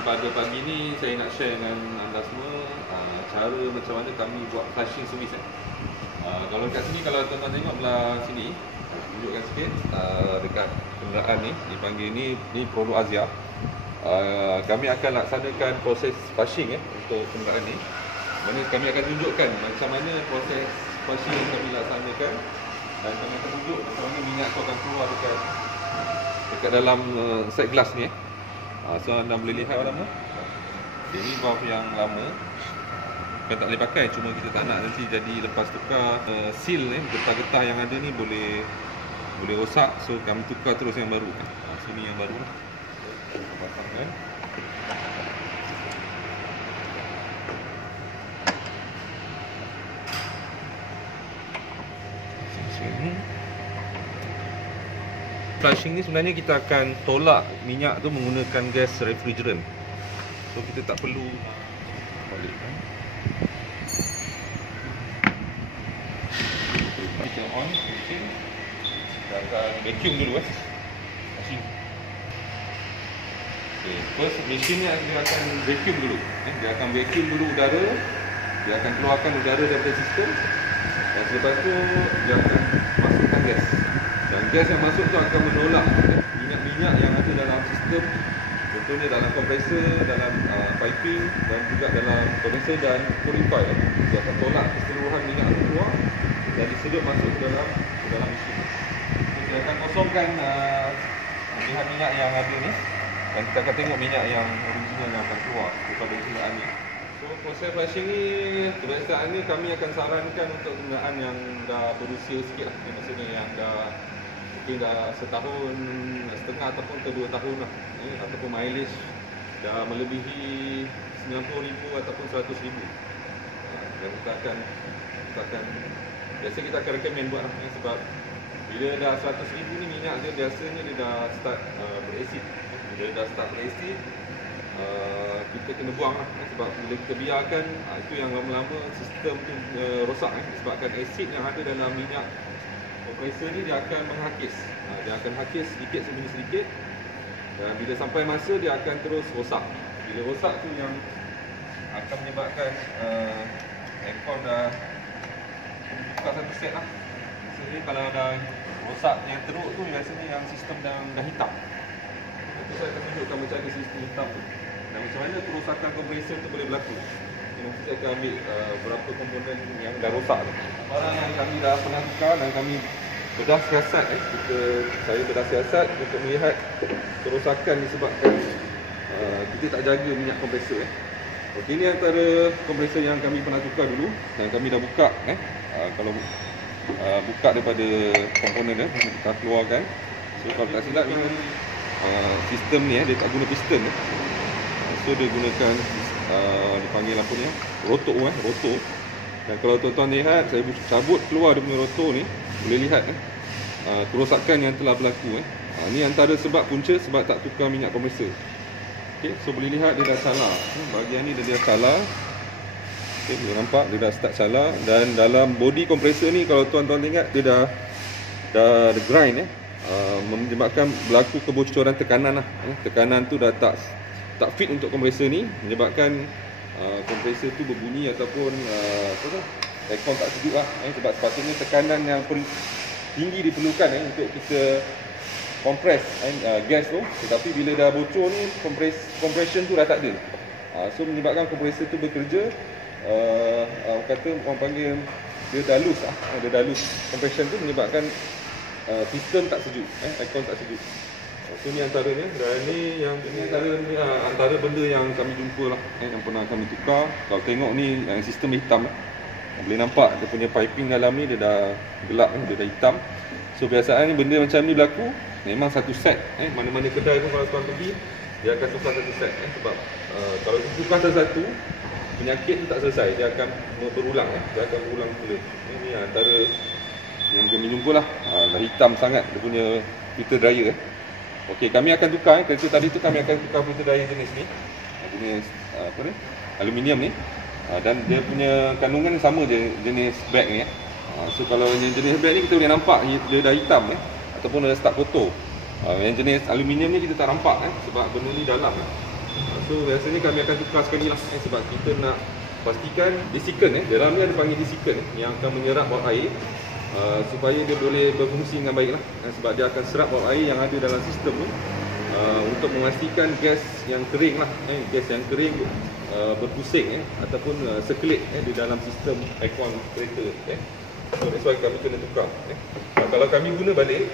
pada pagi ni saya nak share dengan anda semua cara macam mana kami buat flushing service. Kalau kat sini, kalau tuan-tuan tengok belah sini, tunjukkan sikit dekat kenderaan ni dipanggil ni Produk Azia. Kami akan laksanakan proses flushing untuk kenderaan ni. Mana kami akan tunjukkan macam mana proses flushing yang kami laksanakan, dan kami akan tunjuk macam mana minyak tu akan keluar dekat dalam set glass ni. So anda boleh lihat lama. Ini valve yang lama, kita tak boleh pakai, cuma kita tak nak nanti jadi lepas tukar seal getah-getah yang ada ni boleh rosak. So kami tukar terus yang baru. Sini yang baru lah. Pasangkan. Flushing ni sebenarnya kita akan tolak minyak tu menggunakan gas refrigerant. So kita tak perlu balikkan. Kita on mesin. Kita akan vacuum dulu Flushing. Okay, first mesin ni dia akan vacuum dulu. Dia akan vacuum dulu udara. Dia akan keluarkan udara daripada sistem. Dan selepas tu dia akan masukkan gas. Dan gas yang masuk tu akan menolak minyak-minyak yang ada dalam sistem. Contohnya dalam kompresor, dalam piping, dan juga dalam kompresor dan cooling coil. Dia akan tolak keseluruhan minyak itu keluar dan disedut masuk ke dalam mesin. Dia akan kosongkan minyak yang ada ni, dan kita akan tengok minyak yang original yang akan keluar daripada kenderaan ni. So proses flushing ni kebiasaannya kami akan sarankan untuk kenderaan yang dah berusia sikit lah. Maksudnya yang dah mungkin dah setahun setengah ataupun ke 2 tahun lah, ataupun mileage dah melebihi 90,000 ataupun 100,000. Dan kita akan biasa kita akan recommend buat lah, sebab bila dah 100,000 ni minyak dia biasanya dia dah start berasid. Bila dah start berasid, kita kena buang lah, sebab bila kita biarkan itu yang lama-lama sistem tu rosak disebabkan asid yang ada dalam minyak kompresor ni dia akan menghakis. Dia akan hakis sedikit demi sedikit, dan bila sampai masa dia akan terus rosak. Bila rosak tu yang akan menyebabkan aircon dah buka satu set lah. Biasanya kalau dah rosak yang teruk tu biasanya yang sistem dah hitam. Itu saya akan tunjukkan macam mana sistem hitam tu dan macam mana kerosakan kompresor tu boleh berlaku. Nanti saya akan ambil beberapa komponen yang dah rosak tu. Barang yang kami dah pernah tukar dan kami bedah siasat. Saya bedah siasat untuk melihat kerosakan disebabkan kita tak jaga minyak kompresor. Okey, ini antara kompresor yang kami pernah tukar dulu dan kami dah buka. Kalau buka daripada komponen kita keluarkan. So kalau tak silap ni sistem ni dia tak guna piston. So dia gunakan dipanggil apa ni, rotor. Dan kalau tuan-tuan lihat, saya cabut keluar dia punya rotor ni, boleh lihat kerosakan yang telah berlaku. Ni antara sebab punca sebab tak tukar minyak kompresor. Okey, so boleh lihat dia dah salah. Bahagian ni dia salah. Okey, boleh nampak dia dah start salah. Dan dalam body kompresor ni kalau tuan-tuan ingat dia dah grind menyebabkan berlaku kebocoran tekanan lah. Tekanan tu dah tak fit untuk kompresor ni, menyebabkan kompresor tu berbunyi ataupun aircon tak sejuk lah. Sebab sepatutnya tekanan yang tinggi diperlukan untuk kita kompres gas tu, tetapi bila dah bocor ni compression tu dah tak ada. So menyebabkan kompresor tu bekerja orang panggil dia dah loose compression tu, menyebabkan piston tak sejuk, aircon tak sejuk. So ni antaranya, dan ni antara benda yang kami jumpa lah, yang pernah kami tukar. Kalau tengok ni sistem hitam, boleh nampak dia punya piping dalam ni dia dah gelap, dia dah hitam. So biasaan ni benda macam ni berlaku memang satu set. Mana-mana kedai pun kalau tuan pergi dia akan tukar satu set. Sebab kalau tukar satu, penyakit tu tak selesai, dia akan berulang. Dia akan berulang pula. Ini antara yang kami jumpa lah. Dah hitam sangat dia punya filter dryer. Okey, kami akan tukar kereta tadi tu, kami akan tukar filter dryer jenis ni. Jenis aluminium ni. Dan dia punya kandungan sama je jenis bag ni. So kalau yang jenis bag ni kita boleh nampak dia dah hitam ataupun dah start kotor. Yang jenis aluminium ni kita tak nampak sebab benda ni dalam. So So biasanya kami akan tukar sekali lah sebab kita nak pastikan desiccant dalam ni ada panggil desiccant yang akan menyerap bawah air supaya dia boleh berfungsi dengan baik lah. Sebab dia akan serap bawah air yang ada dalam sistem ni untuk memastikan gas yang kering lah, gas yang kering berpusing ataupun circulate di dalam sistem aircon kereta. So that's why kami kena tukar. Kalau kami guna balik,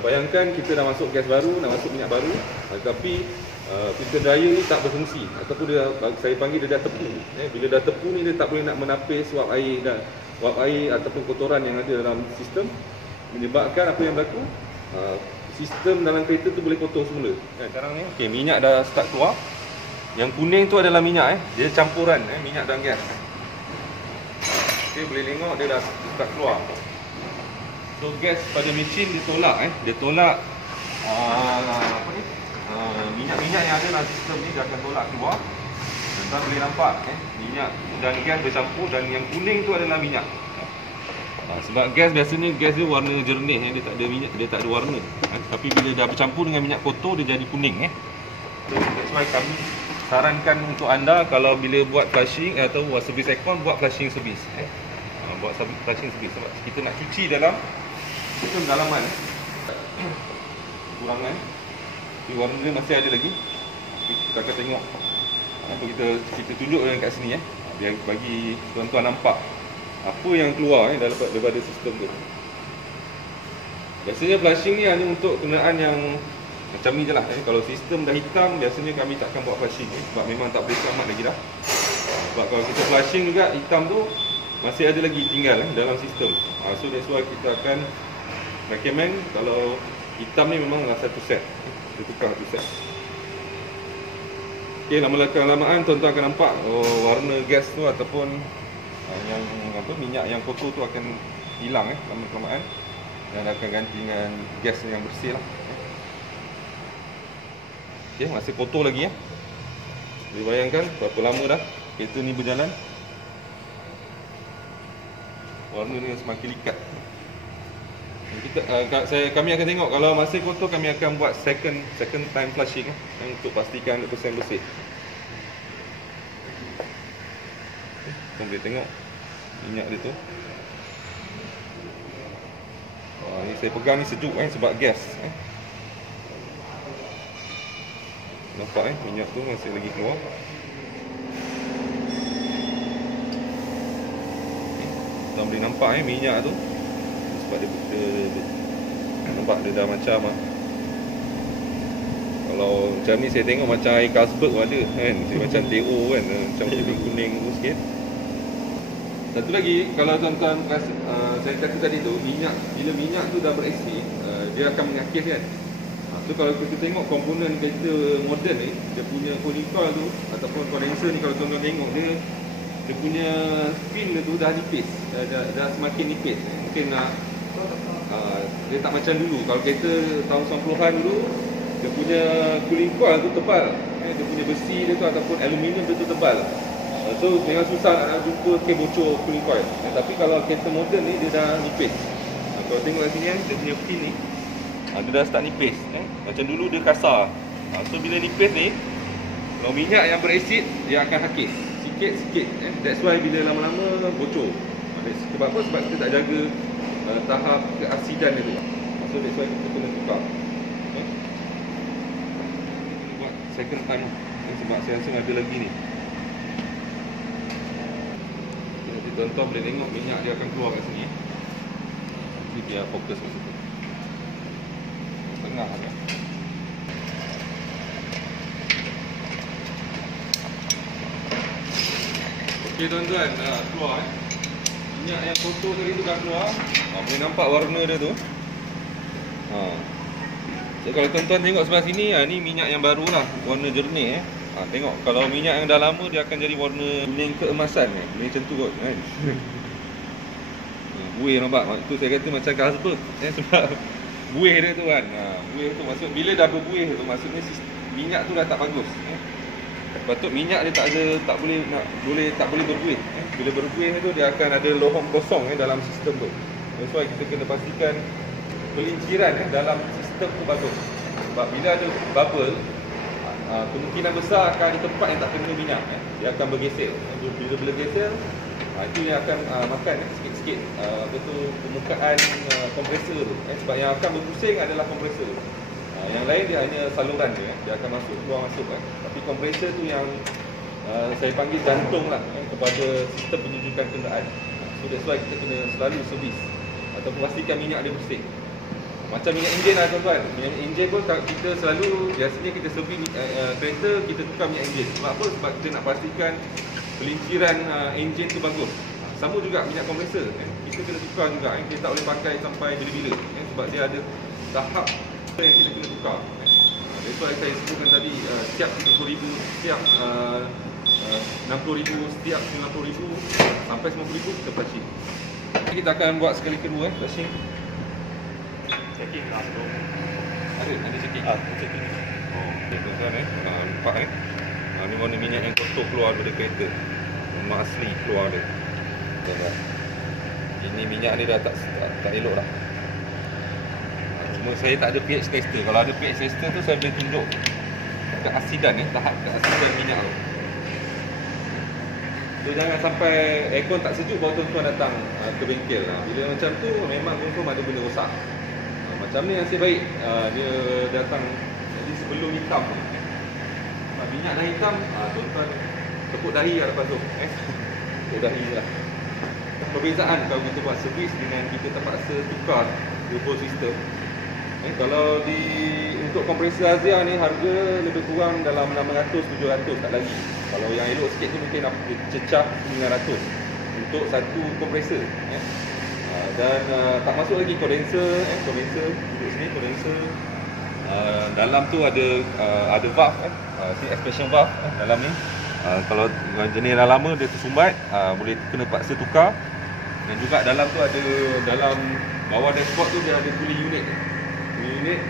bayangkan kita dah masuk gas baru, dah masuk minyak baru, tapi filter dryer ni tak berfungsi ataupun dia, saya panggil dia dah tepu. Bila dah tepu ni dia tak boleh nak menapis wap air dan wap air ataupun kotoran yang ada dalam sistem, menyebabkan apa yang berlaku, sistem dalam kereta tu boleh kotor semula. Sekarang ni okey, minyak dah start keluar. Yang kuning tu adalah minyak dia campuran minyak dan gas. Okey, boleh tengok dia dah start keluar. So gas pada mesin dia tolak apa ni? Minyak-minyak yang ada dalam sistem ni dia akan tolak keluar. Dan boleh nampak minyak dan gas bercampur, dan yang kuning tu adalah minyak. Sebab gas biasanya gas dia warna jernih, dia tak ada minyak, dia tak ada warna. Tapi bila dah bercampur dengan minyak kotor dia jadi kuning. So that's why kami sarankan untuk anda kalau bila buat flushing atau buat servis aircon, buat flushing servis. Buat flushing servis sebab kita nak cuci dalam sistem dalaman. Kurangan warna dia masih ada lagi. Kita akan tengok apa kita tunjuk kat sini biar bagi tuan-tuan nampak apa yang keluar daripada sistem tu. Biasanya flushing ni hanya untuk kenderaan yang macam ni je lah. Kalau sistem dah hitam, biasanya kami takkan buat flushing sebab memang tak boleh selamat lagi dah. Sebab kalau kita flushing juga, hitam tu masih ada lagi tinggal dalam sistem. So that's why kita akan recommend kalau hitam ni memang satu set, kita tukar satu set. Okay, lama-lamaan tuan-tuan akan nampak warna gas tu ataupun yang apa, minyak yang kotor tu akan hilang lama-lamaan, dan akan ganti dengan gas yang bersih lah. Okay, masih kotor lagi Boleh bayangkan berapa lama dah kereta ni berjalan. Warna ni semakin likat. Kami akan tengok kalau masih kotor, kami akan buat second time flushing untuk pastikan 100% bersih. Kita boleh tengok minyak dia tu. Ni saya pegang ni sejuk sebab gas. Nampak minyak tu masih lagi keluar. Kita boleh nampak minyak tu sebab dia nampak dia dah macam kalau macam ni saya tengok macam air Carlsberg pun ada macam TO macam kuning tu sikit. Satu lagi, kalau tuan-tuan saya kata tadi tu, bila minyak tu dah beraksi, dia akan mengakis So kalau kita tengok komponen kereta moden ni, dia punya cooling coil tu ataupun condenser ni, kalau tuan-tuan tengok dia punya fin tu dah nipis, dah semakin nipis. Mungkin dia tak macam dulu. Kalau kereta tahun 90-an dulu, dia punya cooling coil tu tebal, dia punya besi dia tu ataupun aluminium tu tebal. So memang susah nak jumpa bocor cooling coil. Tapi kalau kereta moden ni dia dah nipis. Kalau tengok kat sini dia punya fin ni, dia dah start nipis. Macam dulu dia kasar. So bila nipis ni, kalau minyak yang berasid, dia akan hakis sikit-sikit. That's why bila lama-lama bocor. Sebab apa? Sebab kita tak jaga tahap keasidan dia tu. So that's why kita kena tukar. Buat second time sebab saya rasa ada lagi ni. Nanti tuan-tuan boleh tengok minyak dia akan keluar kat sini. Ini dia fokus kat situ. Tengah agak. Okey tuan-tuan, dah keluar minyak yang kotor tadi tu dah keluar. Boleh nampak warna dia tu. So kalau tuan-tuan tengok sebelah sini, ni minyak yang baru lah, warna jernih. Tengok, kalau minyak yang dah lama dia akan jadi warna kuning keemasan. Kuning macam tu kot kan. Buih nampak, tu saya kata macam Carlsberg sebab buih dia tu kan. Buih tu maksud bila dah berbuih tu maksudnya minyak tu dah tak bagus. Patut minyak dia tak boleh berbuih. Bila berbuih tu dia akan ada lohong kosong dalam sistem tu. That's why kita kena pastikan pelinciran dalam sistem tu bagus. Sebab bila ada bubble, kemungkinan besar akan di tempat yang tak kena minyak, dia akan bergeser. Bila bergeser, itu yang akan makan sikit-sikit permukaan kompresor tu. Sebab yang akan berpusing adalah kompresor. Yang lain dia hanya saluran dia akan masuk keluar masuk. Tapi kompresor tu yang saya panggil jantung lah kepada sistem penyejukan kenderaan. So that's why kita kena selalu servis ataupun pastikan minyak dia bersih. Macam minyak enjin lah tuan-tuan. Minyak enjin pun kita selalu, biasanya kita servis kereta, kita tukar minyak enjin. Sebab apa? Sebab kita nak pastikan pelinciran enjin tu bagus. Sama juga minyak kompresor, kita kena tukar juga. Kita tak boleh pakai sampai bila-bila, sebab dia ada tahap yang kita kena tukar. Itu saya sebutkan tadi, setiap 30,000, setiap 60,000, setiap 90,000 sampai 90,000 kita flushing. Kita akan buat sekali kedua flushing. Checking lah sebelum. Ada checking. Checking. Oh, okey tuan-tuan nampak ni warna minyak yang kotor keluar daripada kereta. Memang asli keluar dia. Tuan-tuan. Ini minyak ni dah tak elok dah. Cuma saya tak ada pH tester. Kalau ada pH tester tu saya boleh tunjuk keasidan tahap keasidan minyak tu. So jangan sampai aircon tak sejuk baru tuan-tuan datang ke bengkel. Bila macam tu memang confirm ada benda rosak. Macam ni nasib baik dia datang jadi sebelum hitam. Minyak dah hitam, tuan-tuan tepuk dahi lah lepas tu. Tepuk dahi lah. Perbezaan kalau kita buat servis dengan kita terpaksa tukar turbo sistem. Kalau untuk kompresor Azia ni harga lebih kurang dalam 600-700 tak lagi. Kalau yang elok sikit tu mungkin cecah 900 untuk satu kompresor. Dan tak masuk lagi kondenser, duduk sini kondenser. Dalam tu ada valve expansion valve dalam ni. Kalau jenis dah lama dia tersumbat, boleh kena paksa tukar. Dan juga dalam tu ada, dalam bawah dashboard tu dia ada cooling unit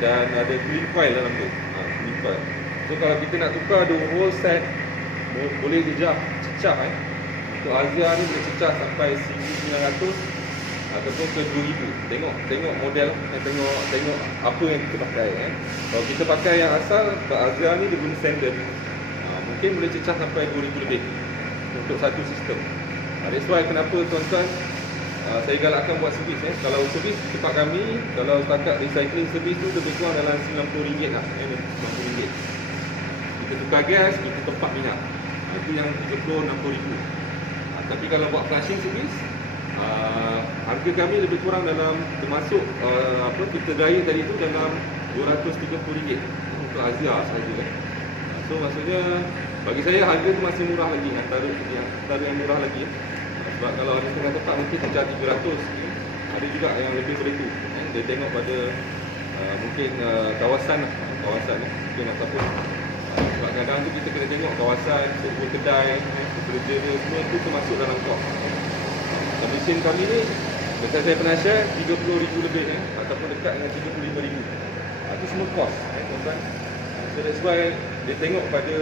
dan ada cooling coil dalam tu. Cooling coil. So kalau kita nak tukar the whole set, boleh cecah untuk Azia ni boleh cecah sampai 1,900 ataupun ke 2,000. Tengok model, tengok apa yang kita pakai. Kalau kita pakai yang asal, Azia ni dia guna standard, mungkin boleh cecah sampai 2,000 lebih untuk satu sistem. That's why kenapa tuan-tuan saya galakkan buat servis. Kalau servis tempat kami, kalau setakat recycling servis tu lebih kurang dalam RM90 lah, RM90. Kita tukar gas, kita tempat minyak, itu yang RM70-60,000. Tapi kalau buat flushing servis, harga kami lebih kurang dalam termasuk kita gaya tadi tu dalam RM230 untuk Azia sahaja. So maksudnya bagi saya harga tu masih murah lagi, antara yang murah lagi. Sebab kalau ada setengah tempat mungkin cecah 300, ada juga yang lebih dari itu. Dia tengok pada mungkin kawasan mungkin ataupun sebab kadang tu kita kena tengok kawasan, sebuah kedai, pekerja dia, semua tu termasuk dalam kos. Mesin kami ni, dekat saya pernah share, RM30,000 lebih ataupun dekat dengan RM35,000. Itu semua kos, tuan-tuan. So that's why dia tengok pada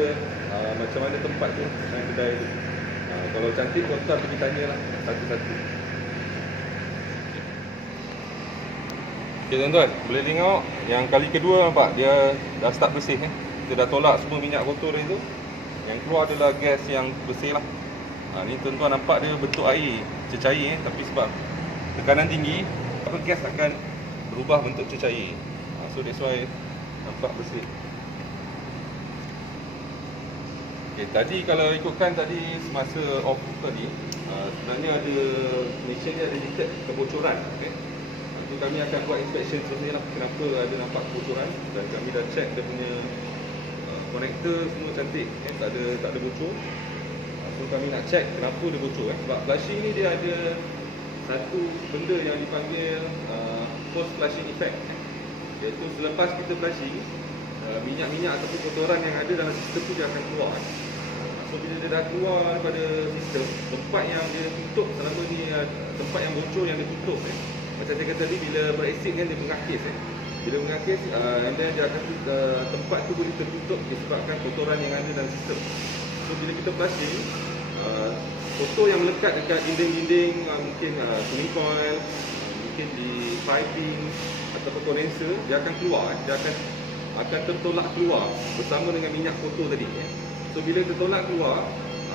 macam mana tempat tu, macam kedai tu. Kalau cantik, tuan-tuan pergi tanyalah satu-satu. Okay tuan-tuan, boleh tengok yang kali kedua nampak dia dah start bersih. Kita dah tolak semua minyak kotor dari tu. Yang keluar adalah gas yang bersih lah. Ni tuan-tuan nampak dia bentuk air, cecair tapi sebab tekanan tinggi, gas akan berubah bentuk cecair. So that's why nampak bersih. Okay, tadi kalau ikutkan tadi semasa off tadi, sebenarnya ada mesin ni ada detect kebocoran. Nanti kami akan buat inspection sebenarnya lah kenapa ada nampak kebocoran, dan kami dah check dia punya konektor semua cantik, tak ada bocor. So kami nak check kenapa dia bocor. Sebab flushing ni dia ada satu benda yang dipanggil post flushing effect, iaitu selepas kita flushing, minyak-minyak ataupun kotoran yang ada dalam sistem tu dia akan keluar. So bila dia dah keluar daripada sistem, tempat yang dia tutup selama ni, tempat yang bocor yang dia tutup, macam saya kata tadi, bila bereksik kan dia mengakis. Bila mengakis, and then dia akan tempat tu boleh tertutup disebabkan kotoran yang ada dalam sistem. So bila kita flushing, kotor yang melekat dekat dinding-dinding, mungkin cooling coil, mungkin di piping ataupun kondenser, dia akan keluar. Dia akan akan tertolak keluar bersama dengan minyak kotor tadi. So bila tertolak keluar,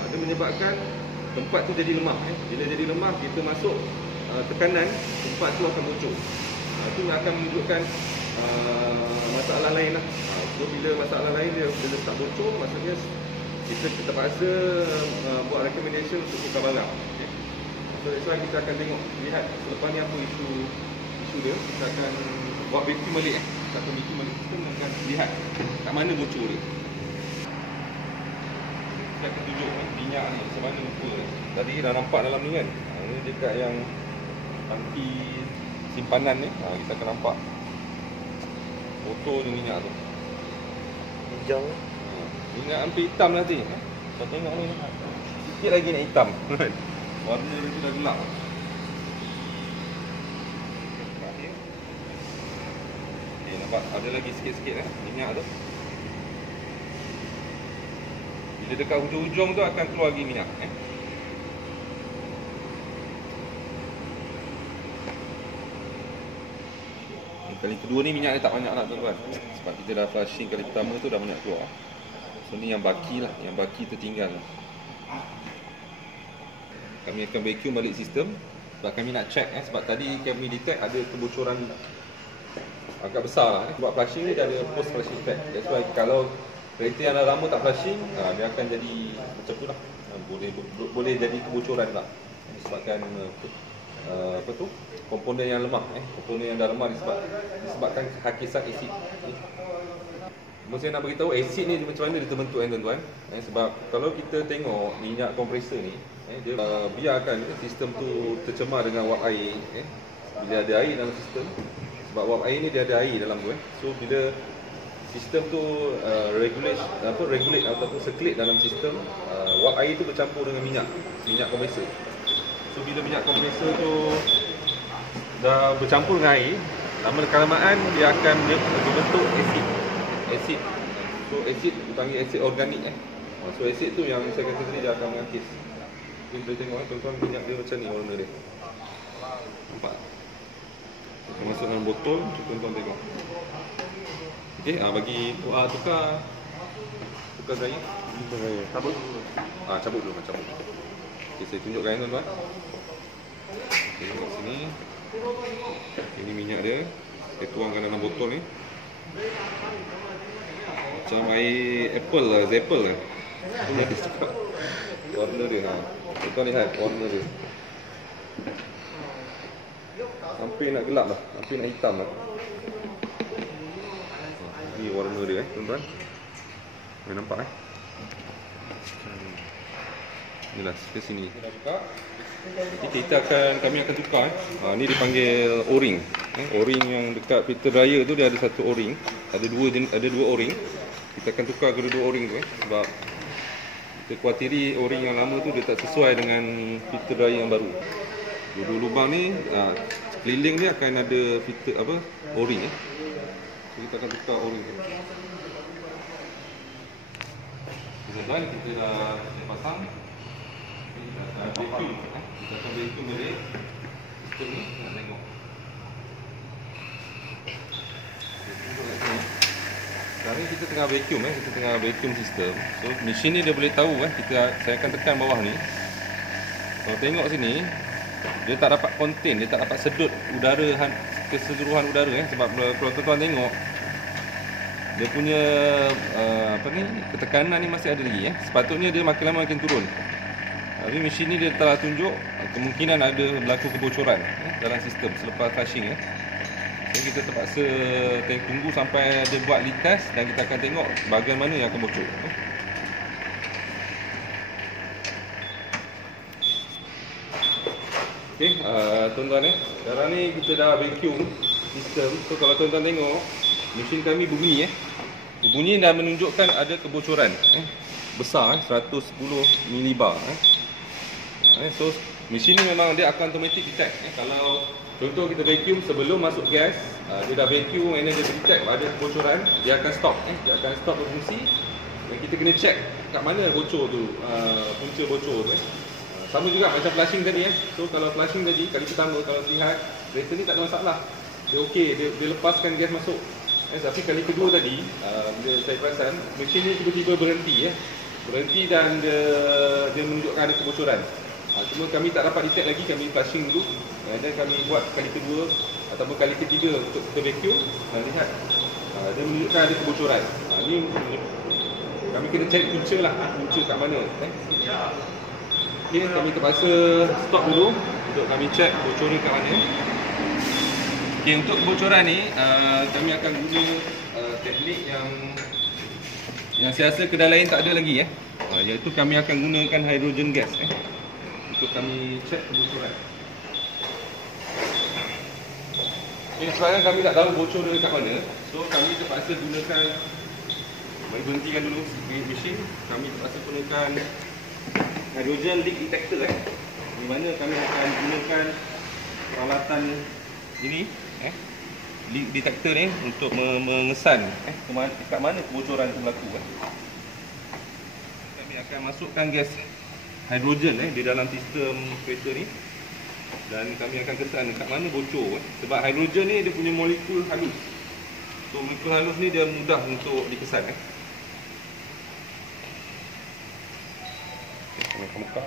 dia menyebabkan tempat tu jadi lemah. Bila jadi lemah, kita masuk tekanan, tempat tu akan bocor. Itu yang akan menunjukkan masalah lain lah. So bila masalah lain dia tak bocor, maksudnya kita terpaksa buat recommendation untuk tukar barang. So that's why kita akan lihat selepas ni apa isu dia. Kita akan buat vacuum balik. Kita akan vacuum balik sistem dan akan lihat kat mana bocor dia. Kita akan tunjuk minyak ni macam mana rupa dia. Tadi dah nampak dalam ni kan. Ini dekat yang tangki simpanan ni. Kita akan nampak kotor je minyak tu. Hijau. Minyak hampir hitam nanti. Kau tengok ni. Sikit lagi nak hitam. Warna dia tu dah gelap. Okay, nampak ada lagi sikit-sikit minyak tu. Bila dekat hujung-hujung tu akan keluar lagi minyak. Kali kedua ni minyak dia tak banyak lah tuan-tuan. Sebab kita dah flushing kali pertama tu dah banyak keluar. So ni yang baki lah, yang baki tertinggal. Kami akan vacuum balik sistem sebab kami nak check sebab tadi kami detect ada kebocoran agak besar lah. Sebab flushing ni dia ada post flushing effect. That's why kalau kereta yang dah lama tak flushing, dia akan jadi macam tu lah. Boleh jadi kebocoran lah. Disebabkan apa tu? Komponen yang lemah, komponen yang dah lemah disebabkan hakisan asid. Saya nak beritahu asid ni macam mana dia terbentuk tuan-tuan. Sebab kalau kita tengok minyak kompresor ni, dia biarkan sistem tu tercemar dengan wap air. Bila ada air dalam sistem, sebab wap air ni dia ada air dalam tu. So bila sistem tu regulate ataupun circulate dalam sistem, wap air tu bercampur dengan minyak kompresor. So bila minyak kompresor tu dah bercampur dengan air, lama-kelamaan dia akan berbentuk asid. So asid dipanggil asid organik. So asid tu yang saya kata tadi dia akan mengakis. Kita boleh tengok tuan-tuan minyak dia macam ni warna dia. Nampak? Kita masuk dalam botol, tuan-tuan tengok. Okey, bagi tukar gaya. Cabut dulu. Cabut dulu. Okey, saya tunjukkan tuan-tuan. Okey, kat sini. Ini minyak dia. Saya tuangkan dalam botol ni. Macam air apple lah, Zappel lah. Ini dia cakap. Warna dia. Tuan lihat warna dia. Hampir nak gelap lah, hampir nak hitam lah. Ini warna dia tuan-tuan. Boleh nampak Inilah ke sini. Kami akan tukar. Ni dipanggil O-ring. O-ring yang dekat filter dryer tu dia ada satu O-ring. Ada dua O-ring. Kita akan tukar kedua-dua O-ring tu sebab kita kuatiri O-ring yang lama tu dia tak sesuai dengan filter dryer yang baru. Dua lubang ni keliling dia akan ada filter O-ring. So, kita akan tukar O-ring tu. Tuan-tuan, kita dah pasang. Kita akan vacuum. Kita akan vacuum balik sistem ni. Nak tengok. Sekarang kita tengah vacuum kita tengah vacuum sistem. So mesin ni dia boleh tahu saya akan tekan bawah ni. Kalau tengok sini, dia tak dapat contain, dia tak dapat sedut udara keseluruhan udara sebab kalau tuan-tuan tengok dia punya ketekanan ni masih ada lagi Sepatutnya dia makin lama makin turun. Tapi mesin ni dia telah tunjuk kemungkinan ada berlaku kebocoran dalam sistem selepas flushing So kita terpaksa tunggu sampai dia buat leak test dan kita akan tengok bahagian mana yang akan bocor. Okey, tuan-tuan sekarang ni kita dah vacuum sistem. So kalau tuan-tuan tengok mesin kami berbunyi Bunyi dah menunjukkan ada kebocoran besar 110 milibar. So mesin ni memang dia akan automatic detect Kalau contoh kita vacuum sebelum masuk gas, dia dah vacuum and then dia detect ada kebocoran, dia akan stop dia akan stop berfungsi dan kita kena check kat mana bocor tu, punca bocor tu sama juga macam flushing tadi So kalau flushing tadi kali pertama, kalau lihat kereta ni tak ada masalah, dia okey, dia lepaskan gas masuk. Tapi kali kedua tadi, bila saya perasan, mesin ni tiba-tiba berhenti berhenti dan dia menunjukkan ada kebocoran. Cuma kami tak dapat detect lagi, kami flushing dulu dan kami buat kali kedua ataupun kali ketiga untuk kita vacuum dan lihat dia menunjukkan ada kebocoran. Ni kami kena cari punca lah, punca kat mana. Okay, kami terpaksa stop dulu untuk kami check bocoran kat mana. Okay, untuk kebocoran ni kami akan guna teknik yang saya rasa kedai lain tak ada lagi iaitu kami akan gunakan hydrogen gas untuk kami check kebocoran. Okay, sekarang kami tak tahu bocor dia kat mana, so kami terpaksa gunakan, mari berhentikan dulu mesin. Kami terpaksa gunakan hydrogen leak detector di mana kami akan gunakan peralatan ini leak detector ni untuk mengesan kat mana kebocoran itu berlaku. Kami akan masukkan gas hidrogen di dalam sistem kereta ni dan kami akan kesan kat mana bocor sebab hidrogen ni dia punya molekul halus. So molekul halus ni dia mudah untuk dikesan. Kami akan buka.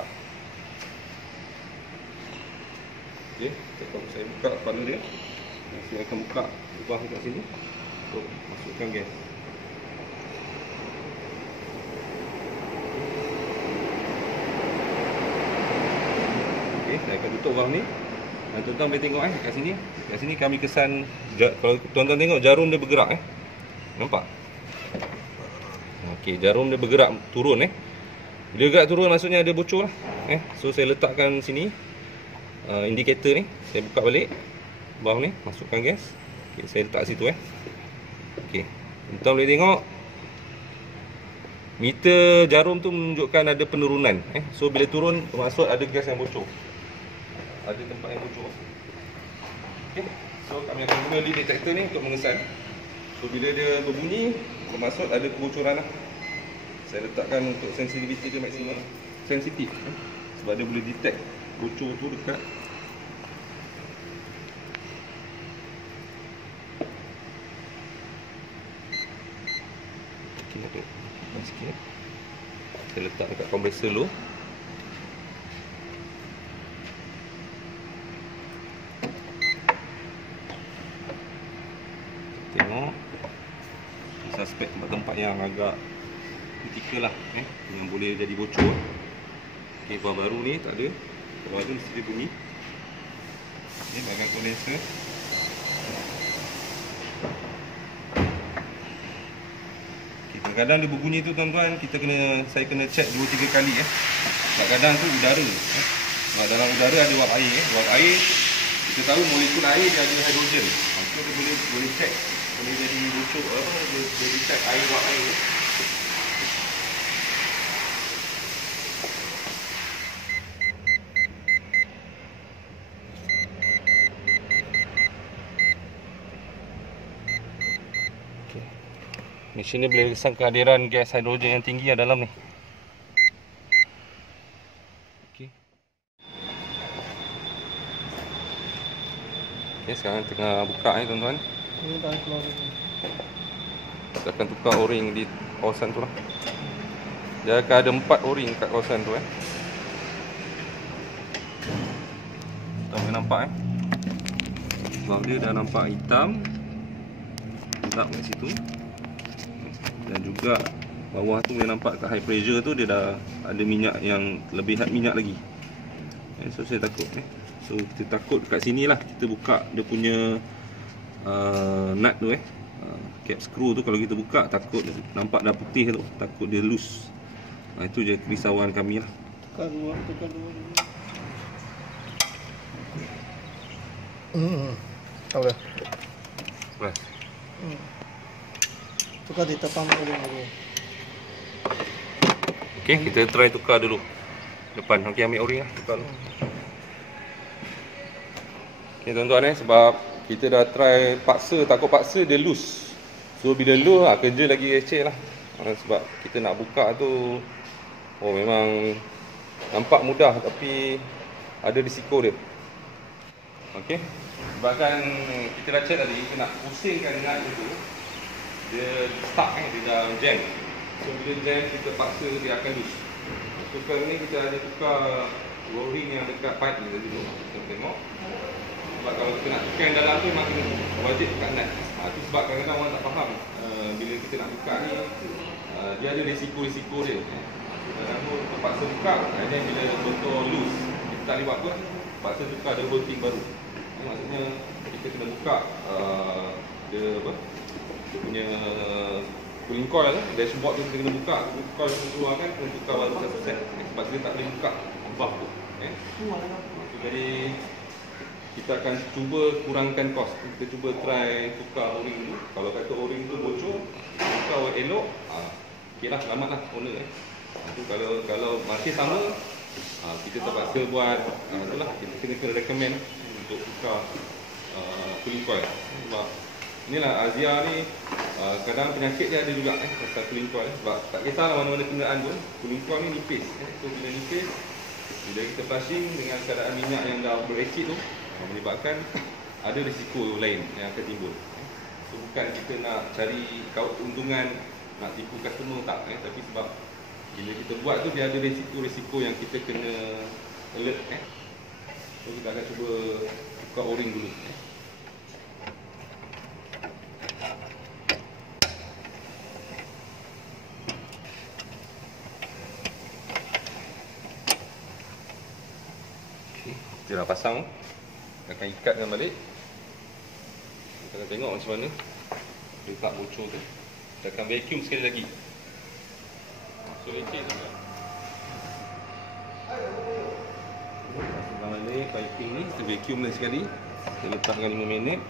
Okey, saya buka kepala dia. Saya akan buka lubang kat sini untuk masukkan gas. Okey, saya akan tutup lubang ni. Dan tuan-tuan boleh tengok kat sini. Kat sini kami kesan, kalau tuan-tuan tengok jarum dia bergerak Nampak? Okey, jarum dia bergerak turun Bila gerak turun maksudnya ada bocor lah. So saya letakkan sini indikator ni. Saya buka balik bawah ni, masukkan gas. Okey, saya letak situ Okey. Tuan boleh tengok meter jarum tu menunjukkan ada penurunan So bila turun bermaksud ada gas yang bocor. Ada tempat yang bocor. Okey. So kami akan guna leak detector ni untuk mengesan. So bila dia berbunyi bermaksud ada kebocoran lah. Saya letakkan untuk sensitivity dia maksimum. Sensitif sebab dia boleh detect bocor tu dekat. Okey, ada sikit. Saya letak dekat kompresor dulu. Tengok. Suspek tempat-tempat yang agak kritikal lah yang boleh jadi bocor. Okey, baru ni tak ada. Baru mesti dia bunyi. Ni bahagian kondenser. Okey, kadang-kadang dia berbunyi tu tuan-tuan, saya kena check 2-3 kali Kadang-kadang tu udara. Sebab dalam udara ada wap air Wap air kita tahu molekul air dia ada hidrogen. So dia boleh check, boleh jadi bocor dia detect air wap air. Mesin ni boleh kesan kehadiran gas hidrogen yang tinggi dalam ni. Okey. Okey, sekarang tengah buka tuan-tuan. Ini dah keluar. Kita akan tukar o-ring di kawasan tu lah. Dia akan ada 4 o-ring kat kawasan tu Tuan boleh nampak Sebab dia dah nampak hitam. Gelap kat situ. Dan juga bawah tu boleh nampak kat high pressure tu dia dah ada minyak yang lebihan minyak lagi. So saya takut So kita takut kat sini lah kita buka dia punya nut tu cap screw tu. Kalau kita buka takut nampak dah putih tu, takut dia loose. Itu je kerisauan kami lah. Tukar dua. Boleh. Plus. Tukar di tepang dulu. Okey, kita try tukar dulu depan. Okey, ambil o-ring lah, tukar dulu. Okey tuan-tuan sebab kita dah try paksa, takut paksa dia loose. So bila loose kerja lagi leceh lah. Sebab kita nak buka tu memang nampak mudah tapi ada risiko dia. Okey. Sebabkan kita dah check tadi, kita nak pusingkan nut tu dia stuck di dalam jam. So bila jam kita paksa dia akan loose. So sekarang ni kita ada tukar rolling yang dekat pipe ni tadi tu. Kita tengok. Sebab kalau kita nak tekan dalam tu memang kena wajib tekan nut. Itu sebab kadang-kadang orang tak faham bila kita nak buka ni dia ada risiko-risiko dia. Kadang-kadang terpaksa buka, dan bila betul loose kita tak boleh buat pun, terpaksa tukar ada bolting baru. Maksudnya kita kena buka dia apa? Dia punya cooling coil, dashboard tu kita kena buka, coil tu keluarkan, kena tukar baru satu set. Sebab kita tak boleh buka valve tu. Jadi kita akan cuba kurangkan kos. Kita cuba try tukar o-ring dulu. Kalau kata o-ring tu bocor, tukar elok, okeylah, selamatlah owner. Tu kalau masih sama, kita terpaksa buat itulah, kita kena recommend untuk tukar cooling coil. Sebab inilah Azia ni kadang penyakit dia ada juga pasal cooling coil. Sebab tak kisahlah mana-mana kenderaan pun, cooling coil ni nipis. So bila nipis, bila kita flushing dengan keadaan minyak yang dah beresit tu, menyebabkan ada risiko lain yang akan timbul. So bukan kita nak cari keuntungan, nak tipu customer, tak. Tapi sebab bila kita buat tu dia ada risiko-risiko yang kita kena alert. So kita akan cuba buka o-ring dulu. Kita dah pasang, kita akan ikatkan balik. Kita akan tengok macam mana dia tak bocor tu. Kita akan vacuum sekali lagi. So leceh juga. Pasang balik piping ni, kita vacuum lagi sekali. Kita letakkan 5 minit.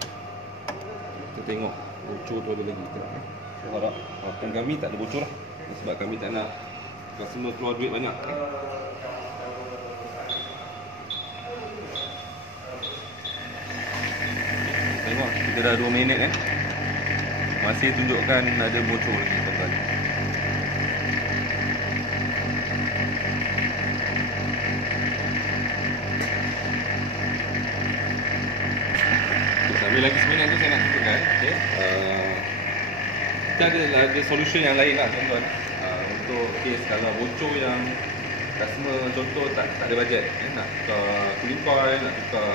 Kita tengok bocor tu ada lagi ke. So harapkan kami tak ada bocor lah. Sebab kami tak nak customer keluar duit banyak. Tengok, kita dah 2 minit masih tunjukkan ada bocor lagi, tuan-tuan. Sambil lagi seminit tu saya nak tunjukkan, kita ada solution yang lain lah, tuan-tuan. Untuk kes kalau bocor yang customer contoh tak ada bajet, nak tukar cooling coil, nak tukar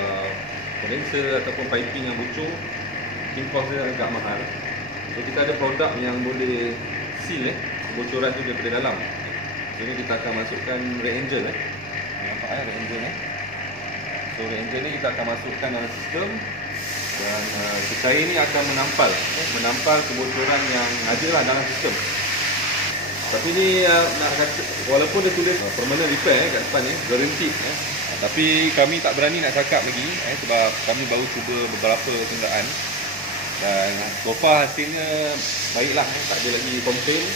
condenser ataupun piping yang bocor, mungkin kos dia agak mahal. So kita ada produk yang boleh seal kebocoran tu daripada dalam. Jadi kita akan masukkan red angel. Nampak red angel So red angel ni kita akan masukkan dalam sistem, dan cair ni akan menampal kebocoran yang ada lah dalam sistem. Tapi ni nak kata, walaupun dia tulis permanent repair kat depan ni, guaranteed, tapi kami tak berani nak cakap lagi sebab kami baru cuba beberapa kenderaan, dan so far hasilnya baiklah, tak ada lagi komplain.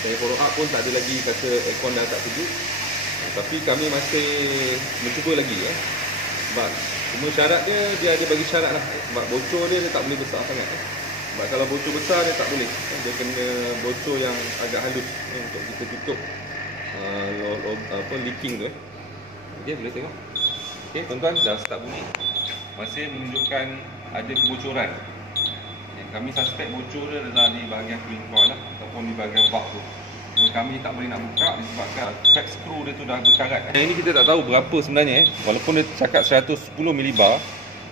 Saya follow up pun tak ada lagi kata aircon dah tak sejuk. Tapi kami masih mencuba lagi sebab semua syarat dia ada bagi syarat lah. Sebab bocor dia tak boleh besar sangat. Sebab kalau bocor besar dia tak boleh, dia kena bocor yang agak halus untuk kita tutup leaking tu. Okay, boleh tengok. Okay, tuan-tuan, dah start bunyi. Masih menunjukkan ada kebocoran. Kami suspect bocor dia adalah di bahagian cooling coil lah, ataupun di bahagian valve tu. Kami tak boleh nak buka disebabkan crack screw dia tu dah berkarat. Yang ini kita tak tahu berapa sebenarnya. Walaupun dia cakap 110 milibar,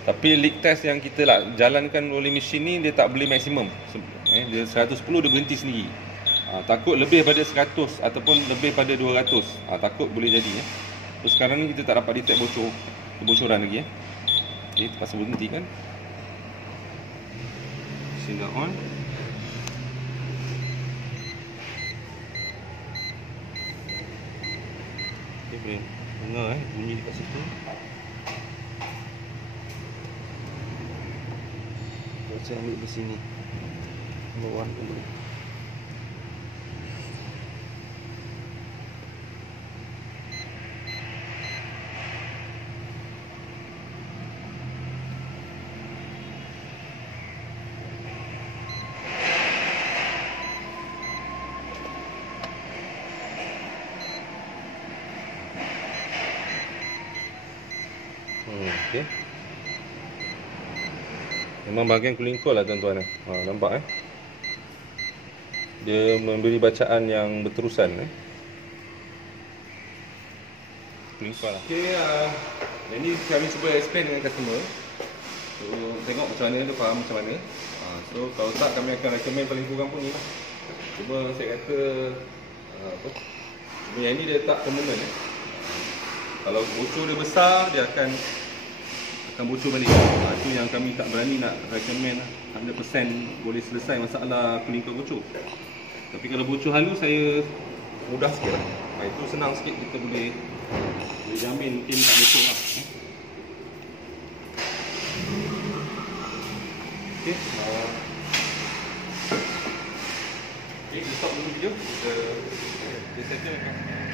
tapi leak test yang kita jalankan oleh mesin ni, dia tak boleh maksimum. Dia 110 dia berhenti sendiri. Takut lebih pada 100 ataupun lebih pada 200. Takut boleh jadi. So sekarang ni kita tak dapat detect kebocoran lagi. Okay, terpaksa berhenti kan. Mesin dah on. Okay, boleh dengar bunyi dekat situ. Saya ambil di sini. Bawah dulu. Okay. Memang bahagian cooling coil lah tuan-tuan. Nampak Dia memberi bacaan yang berterusan. Pelimpa lah. Okay, yang ni kami cuba explain dengan customer. So, tengok macam mana dia faham macam mana. So, kalau tak kami akan recommend paling kurang pun ni lah. Cuma saya kata apa? Cuma yang ni dia tak permanent. Kalau bocor dia besar, dia akan bocor balik. Itu yang kami tak berani nak recommend lah. 100% boleh selesai masalah pelimpa bocor. Tapi kalau bocor halus, saya mudah sikit lah. Itu senang sikit, kita boleh jamin mungkin tak bocor lah. Okay, kita stop dulu video. Kita settle.